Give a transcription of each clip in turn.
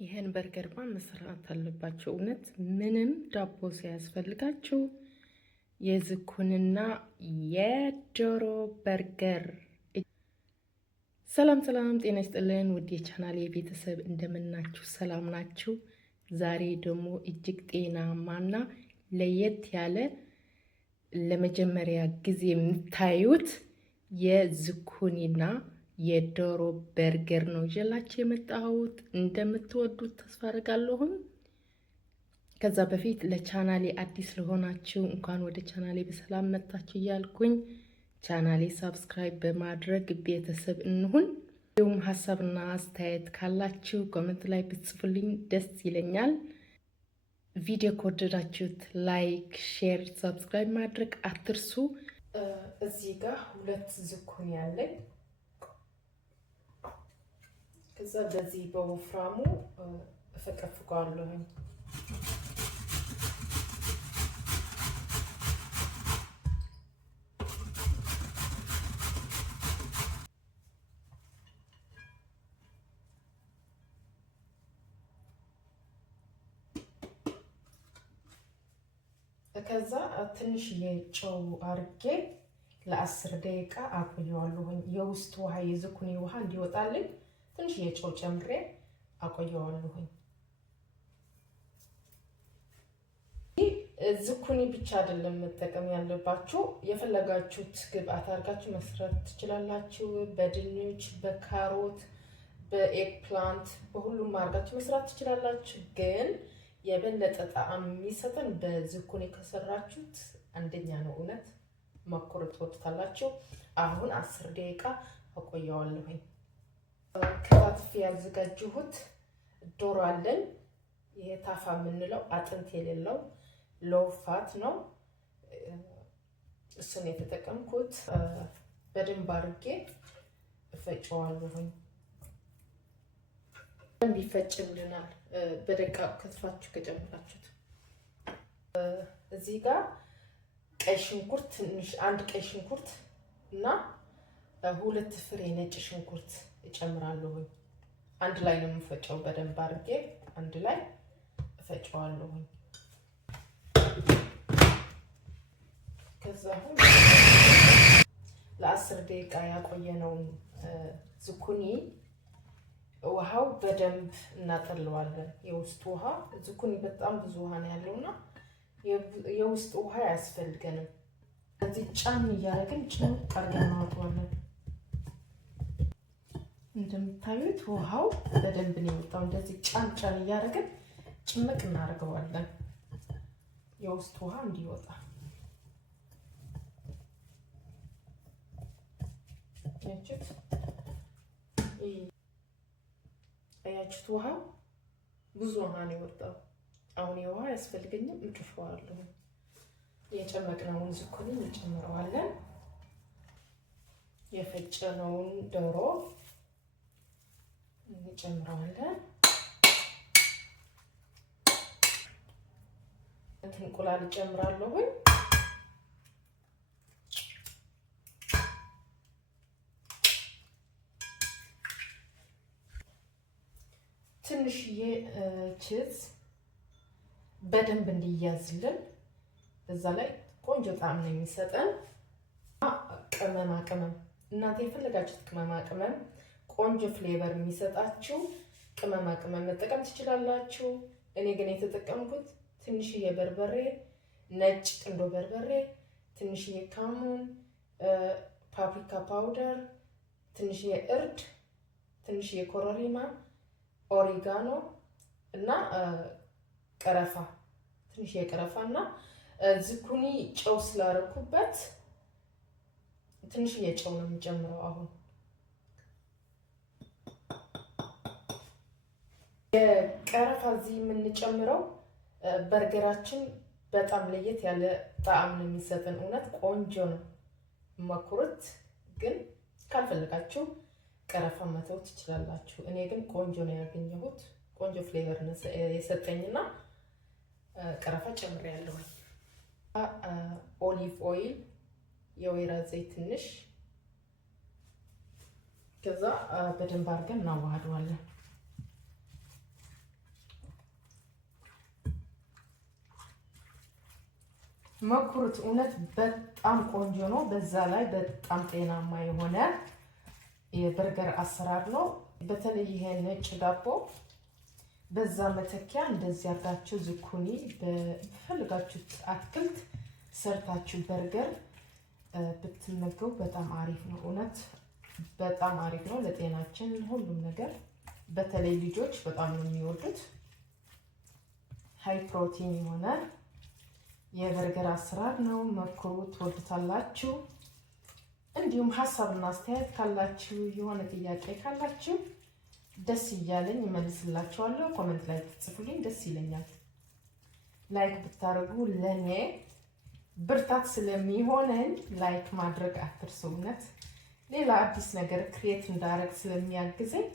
ይሄን በርገርማ መስራት አለባችሁ። እውነት ምንም ዳቦ ሳያስፈልጋችሁ የዝኩንና የዶሮ በርገር። ሰላም ሰላም፣ ጤና ይስጥልን ውድ የቻናሌ ቤተሰብ እንደምናችሁ፣ ሰላም ናችሁ? ዛሬ ደግሞ እጅግ ጤናማና ለየት ያለ ለመጀመሪያ ጊዜ የምታዩት የዝኩኒና የዶሮ በርገር ነው ይዤላችሁ የመጣሁት። እንደምትወዱት ተስፋ አደርጋለሁ። ከዛ በፊት ለቻናሌ አዲስ ለሆናችሁ እንኳን ወደ ቻናሌ በሰላም መጣችሁ እያልኩኝ ቻናሌ ሰብስክራይብ በማድረግ ቤተሰብ እንሁን። እንዲሁም ሀሳብና አስተያየት ካላችሁ ኮሜንት ላይ ብትጽፉልኝ ደስ ይለኛል። ቪዲዮ ከወደዳችሁት ላይክ፣ ሼር፣ ሰብስክራይብ ማድረግ አትርሱ። እዚህ ጋር 2 ዝኩኒ ያለኝ ከዛ በዚህ በወፍራሙ እፈቀፍቀዋለሁ። ከዛ ትንሽዬ ጨው አርጌ ለ10 ደቂቃ አቆየዋለሁ። የውስጥ ውሃ የዝኩኒ ውሃ እንዲወጣልኝ ትንሽ የጨው ጨምሬ አቆየዋለሁ። ዝኩኒ ብቻ አይደለም መጠቀም ያለባችሁ፣ የፈለጋችሁት ግብአት አድርጋችሁ መስራት ትችላላችሁ። በድንች፣ በካሮት፣ በኤግ ፕላንት በሁሉም አድርጋችሁ መስራት ትችላላችሁ። ግን የበለጠ ጣዕም የሚሰጠን በዝኩኒ ከሰራችሁት አንደኛ ነው። እውነት መኮረት ትወዱታላችሁ። አሁን 10 ደቂቃ አቆየዋለሁ። ከታትፌ ያዘጋጀሁት ዶሮ አለን። ይሄ ታፋ የምንለው አጥንት የሌለው ሎው ፋት ነው። እሱን የተጠቀምኩት በደንብ አድርጌ እፈጨዋለሁኝ። በደንብ ይፈጭልናል። በደቃቁ ከትፋችሁ ከጨመራችሁት እዚህ ጋር ቀይ ሽንኩርት ትንሽ 1 ቀይ ሽንኩርት እና 2 ፍሬ ነጭ ሽንኩርት እጨምራለሁ። አንድ ላይ ነው የምፈጨው። በደንብ አድርጌ አንድ ላይ እፈጨዋለሁ። ከዛ ለ10 ደቂቃ ያቆየነውን ዝኩኒ ውሃው በደንብ እናጠለዋለን። የውስጥ ውሃ ዝኩኒ በጣም ብዙ ውሃ ነው ያለውና የውስጥ ውሃ አያስፈልገንም። እዚህ ጫን እያደረግን ጭምቅ አድርገን እናወጣዋለን። እንደምታዩት ውሃው በደንብ ነው የወጣው። እንደዚህ ጫን ጫን እያደረግን ጭምቅ እናደርገዋለን የውስጥ ውሃ እንዲወጣ። አያችሁት? ውሃው ብዙ ውሃ ነው የወጣው። አሁን የውሃ ያስፈልገኝም እንጭፈዋለሁ። የጨመቅነውን ዝኩኒ እንጨምረዋለን። የፈጨነውን ዶሮ እንጨምረዋለን። እንቁላል እጨምራለሁ። ትንሽዬ ቺዝ በደንብ እንዲያዝልን በዛ ላይ ቆንጆ ጣዕም ነው የሚሰጠን። ቅመማ ቅመም እናንተ የፈለጋችሁት ቅመማ ቅመም ቆንጆ ፍሌቨር የሚሰጣችሁ ቅመማ ቅመም መጠቀም ትችላላችሁ። እኔ ግን የተጠቀምኩት ትንሽዬ በርበሬ፣ ነጭ ቅንዶ በርበሬ፣ ትንሽዬ ካሙን፣ ፓፕሪካ ፓውደር፣ ትንሽዬ እርድ፣ ትንሽዬ ኮረሪማ፣ ኦሪጋኖ እና ቀረፋ፣ ትንሽዬ ቀረፋ እና ዝኩኒ ጨው ስላደረኩበት ትንሽዬ ጨው ነው የሚጨምረው። አሁን የቀረፋ እዚህ የምንጨምረው በርገራችን በጣም ለየት ያለ ጣዕም ነው የሚሰጠን። እውነት ቆንጆ ነው። መኩርት ግን ካልፈለጋችሁ ቀረፋ መተው ትችላላችሁ። እኔ ግን ቆንጆ ነው ያገኘሁት። ቆንጆ ፍሌቨር ነው የሰጠኝና ቀረፋ ጨምሬያለሁ። ኦሊቭ ኦይል፣ የወይራ ዘይት ትንሽ፣ ከዛ በደንብ አድርገን እናዋህደዋለን። ሞክሩት። እውነት በጣም ቆንጆ ነው። በዛ ላይ በጣም ጤናማ የሆነ የበርገር አሰራር ነው። በተለይ ይሄ ነጭ ዳቦ በዛ መተኪያ እንደዚህ አድርጋችሁ ዝኩኒ በፈልጋችሁት አትክልት ሰርታችሁ በርገር ብትመገቡ በጣም አሪፍ ነው። እውነት በጣም አሪፍ ነው ለጤናችን፣ ሁሉም ነገር። በተለይ ልጆች በጣም ነው የሚወዱት። ሃይ ፕሮቲን የሆነ የበርገር አሰራር ነው። ሞክሩ፣ ትወዱታላችሁ። እንዲሁም ሀሳብና አስተያየት ካላችሁ፣ የሆነ ጥያቄ ካላችሁ ደስ እያለኝ እመልስላችኋለሁ። ኮሜንት ላይ ትጽፉልኝ ደስ ይለኛል። ላይክ ብታደርጉ ለኔ ብርታት ስለሚሆነኝ ላይክ ማድረግ አትርሱ። እውነት ሌላ አዲስ ነገር ክሬት እንዳደረግ ስለሚያግዘኝ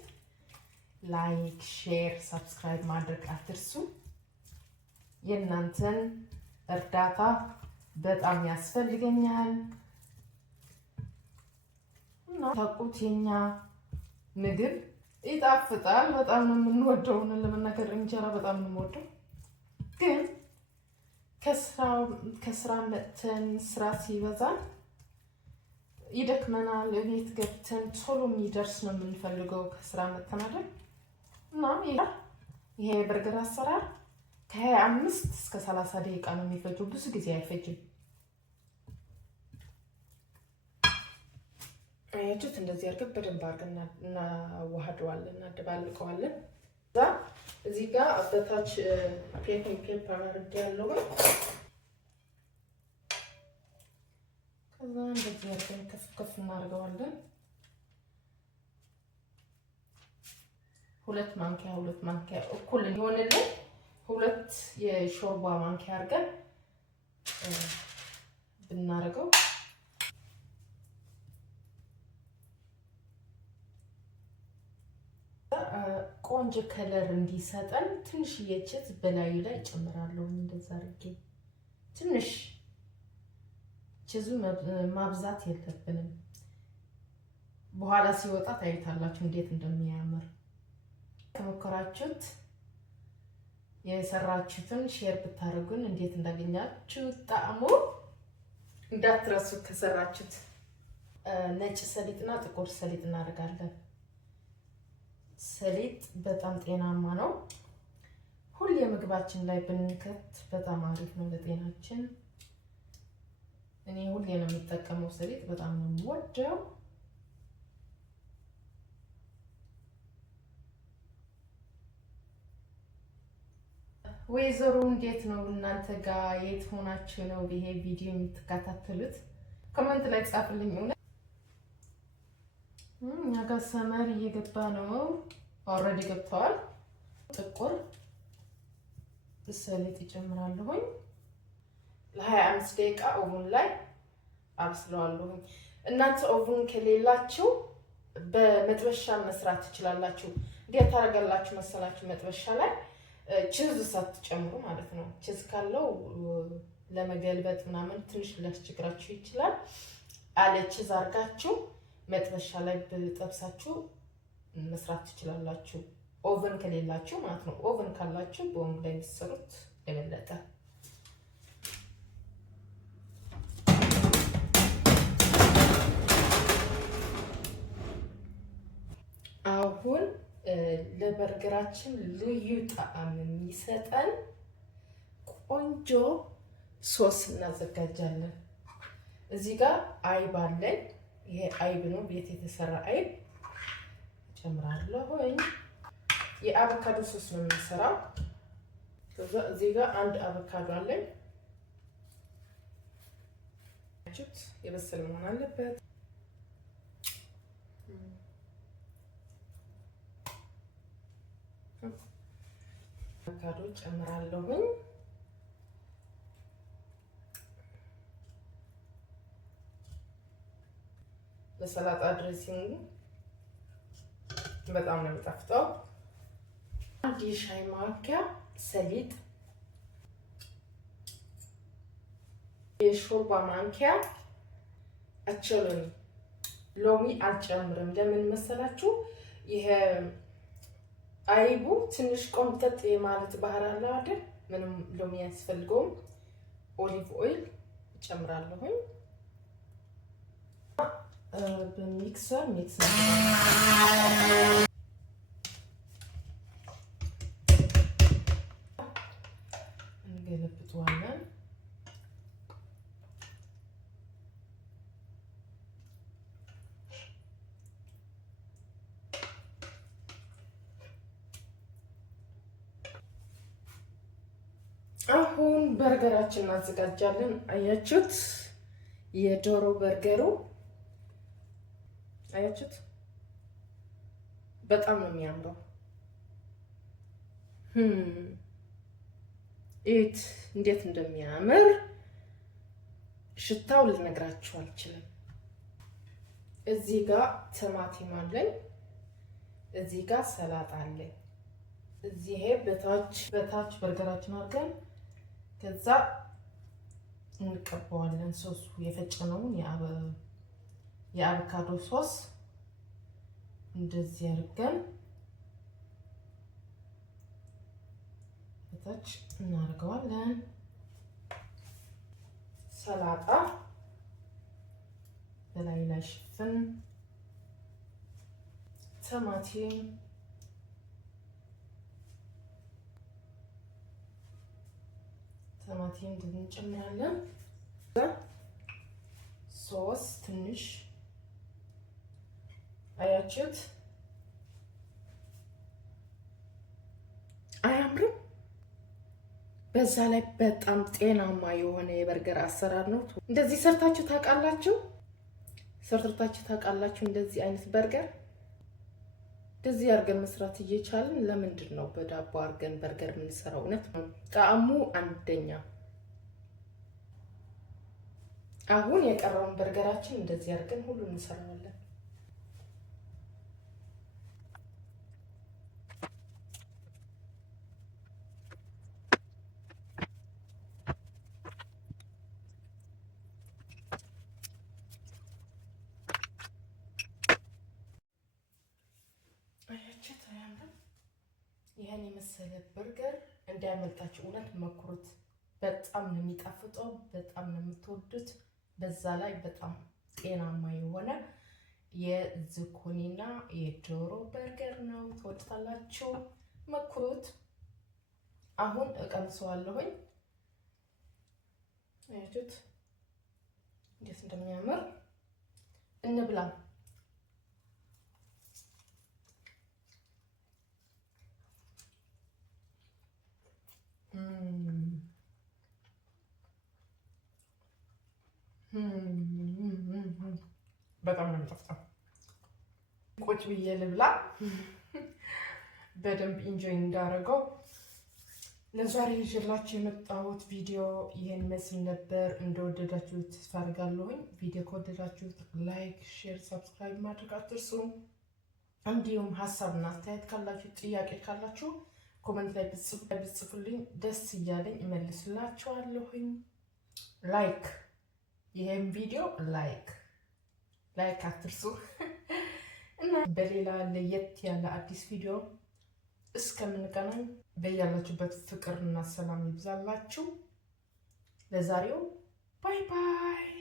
ላይክ፣ ሼር፣ ሰብስክራይብ ማድረግ አትርሱ። የእናንተን እርዳታ በጣም ያስፈልገኛል። እና ታውቁት የኛ ምግብ ይጣፍጣል። በጣም ነው የምንወደው። ለመናገር እንጀራ በጣም ነው የምወደው። ግን ከስራ መጥተን ስራ ሲበዛ ይደክመናል። ቤት ገብተን ቶሎ የሚደርስ ነው የምንፈልገው ከስራ መጥተን አይደል? እና ይሄ በርገር አሰራር ከ25 እስከ 30 ደቂቃ ነው የሚፈጀው። ብዙ ጊዜ አይፈጅም። አያችሁት? እንደዚህ አድርገን በደንብ አድርገን እናዋህደዋለን፣ እናደባልቀዋለን። እዚህ ጋር በታች ፔፐር አድርጌያለሁ። ከዛ እንደዚህ አድርገን ከፍ ከፍ እናደርገዋለን። ሁለት ማንኪያ እኩል እንዲሆንልን ሁለት የሾርባ ማንኪያ አድርገን ብናደርገው ቆንጆ ከለር እንዲሰጠን ትንሽዬ ቺዝ በላዩ ላይ ጨምራለሁ። እንደዛ አድርጌ ትንሽ ቺዙ ማብዛት የለብንም። በኋላ ሲወጣ ታዩታላችሁ እንዴት እንደሚያምር። ከሞከራችሁት የሰራችሁትን ሼር ብታደርጉን እንዴት እንዳገኛችሁ ጣዕሙ እንዳትረሱ። ከሰራችሁት ነጭ ሰሊጥና ጥቁር ሰሊጥ እናደርጋለን። ሰሊጥ በጣም ጤናማ ነው። ሁሌ ምግባችን ላይ ብንከት በጣም አሪፍ ነው ለጤናችን። እኔ ሁሌ ነው የምጠቀመው ሰሊጥ፣ በጣም ነው የምወደው። ወይዘሮ እንዴት ነው እናንተ ጋር? የት ሆናችሁ ነው ይሄ ቪዲዮ የምትከታተሉት? ኮሜንት ላይ ጻፉልኝ። እኛ ጋር ሰመር እየገባ ነው። ኦልሬዲ ገብተዋል። ጥቁር ሰሊጥ እጨምራለሁኝ። ለ25 ደቂቃ ኦቭን ላይ አብስለዋለሁኝ። እናንተ ኦቭን ከሌላችሁ በመጥበሻ መስራት ትችላላችሁ። እንዴት ታደርጋላችሁ መሰላችሁ? መጥበሻ ላይ ቺዝ ሳትጨምሩ ማለት ነው። ቺዝ ካለው ለመገልበጥ ምናምን ትንሽ ሊያስቸግራችሁ ይችላል። አለ ቺዝ አድርጋችሁ መጥበሻ ላይ በጠብሳችሁ መስራት ትችላላችሁ። ኦቨን ከሌላችሁ ማለት ነው። ኦቨን ካላችሁ በኦቨን ላይ የሚሰሩት የበለጠ። አሁን ለበርገራችን ልዩ ጣዕም የሚሰጠን ቆንጆ ሶስ እናዘጋጃለን። እዚህ ጋር አይብ አለኝ። ይሄ አይብ ነው፣ ቤት የተሰራ አይብ ጨምራለሁ። የአቮካዶ ሶስ ነው የምንሰራው። ከዛ እዚህ ጋር አንድ አቮካዶ አለኝ። የበሰለ መሆን አለበት። አቮካዶ ጨምራለሁኝ። ለሰላጣ ድሬሲንግ በጣም ነው የሚጣፍጠው። አንድ የሻይ ማንኪያ ሰሊጥ፣ የሾርባ ማንኪያ አቸሎኒ። ሎሚ አልጨምርም። ለምን መሰላችሁ? ይሄ አይቡ ትንሽ ቆምጠጥ የማለት ባህር አለ አይደል? ምንም ሎሚ አያስፈልገውም። ኦሊቭ ኦይል ጨምራለሁኝ። በሚክሰር ሚክስ እንገለብጠዋለን። አሁን በርገራችን እናዘጋጃለን። አያችሁት? የዶሮ በርገሩ አያችሁት? በጣም ነው የሚያምረው። እዩት እንዴት እንደሚያምር። ሽታው ልነግራችሁ አልችልም። እዚህ ጋር ቲማቲም አለኝ፣ እዚህ ጋር ሰላጣ አለኝ። እዚህ በታች በርገራችን አድርገን ከዛ እንቀባዋለን። ሶሱ የፈጨነውን የአቮካዶ ሶስ እንደዚህ አድርገን በታች እናደርገዋለን። ሰላጣ በላይ ላይ ሽፍን፣ ቲማቲም እንጨምራለን። ሶስ ትንሽ አያችሁት? አያምርም? በዛ ላይ በጣም ጤናማ የሆነ የበርገር አሰራር ነው። እንደዚህ ሰርታችሁ ታውቃላችሁ? እንደዚህ አይነት በርገር እንደዚህ አድርገን መስራት እየቻልን ለምንድን ነው በዳቦ አድርገን በርገር የምንሰራው? እውነት ነው ጣዕሙ አንደኛ። አሁን የቀረውን በርገራችን እንደዚህ አድርገን ሁሉ እንሰራዋለን። ይሄን የመሰለ በርገር እንዳያመልጣችሁ፣ እውነት መኩሩት። በጣም ነው የሚጣፍጠው፣ በጣም ነው የምትወዱት። በዛ ላይ በጣም ጤናማ የሆነ የዝኩኒና የዶሮ በርገር ነው። ትወዱታላችሁ፣ መኩሩት። አሁን እቀምሰዋለሁኝ። አያችሁት እንዴት እንደሚያምር። እንብላ። በጣም ነው የሚጣፍጠው። ቁጭ ብዬ ልብላ፣ በደንብ ኢንጆይ እንዳደረገው። ለዛሬ ይዤላችሁ የመጣሁት ቪዲዮ ይሄን መስል ነበር። እንደወደዳችሁት ተስፋ አድርጋለሁኝ። ቪዲዮ ከወደዳችሁት ላይክ፣ ሼር፣ ሰብስክራይብ ማድረግ አትርሱ። እንዲሁም ሀሳብና አስተያየት ካላችሁ፣ ጥያቄ ካላችሁ ኮሜንት ላይ ብጽፉልኝ ደስ እያለኝ እመልስላችኋለሁኝ። ላይክ ይሄን ቪዲዮ ላይክ አትርሱ እና በሌላ ለየት ያለ አዲስ ቪዲዮ እስከምንገናኝ በያላችሁበት ፍቅርና ሰላም ይብዛላችሁ። ለዛሬው ባይ ባይ።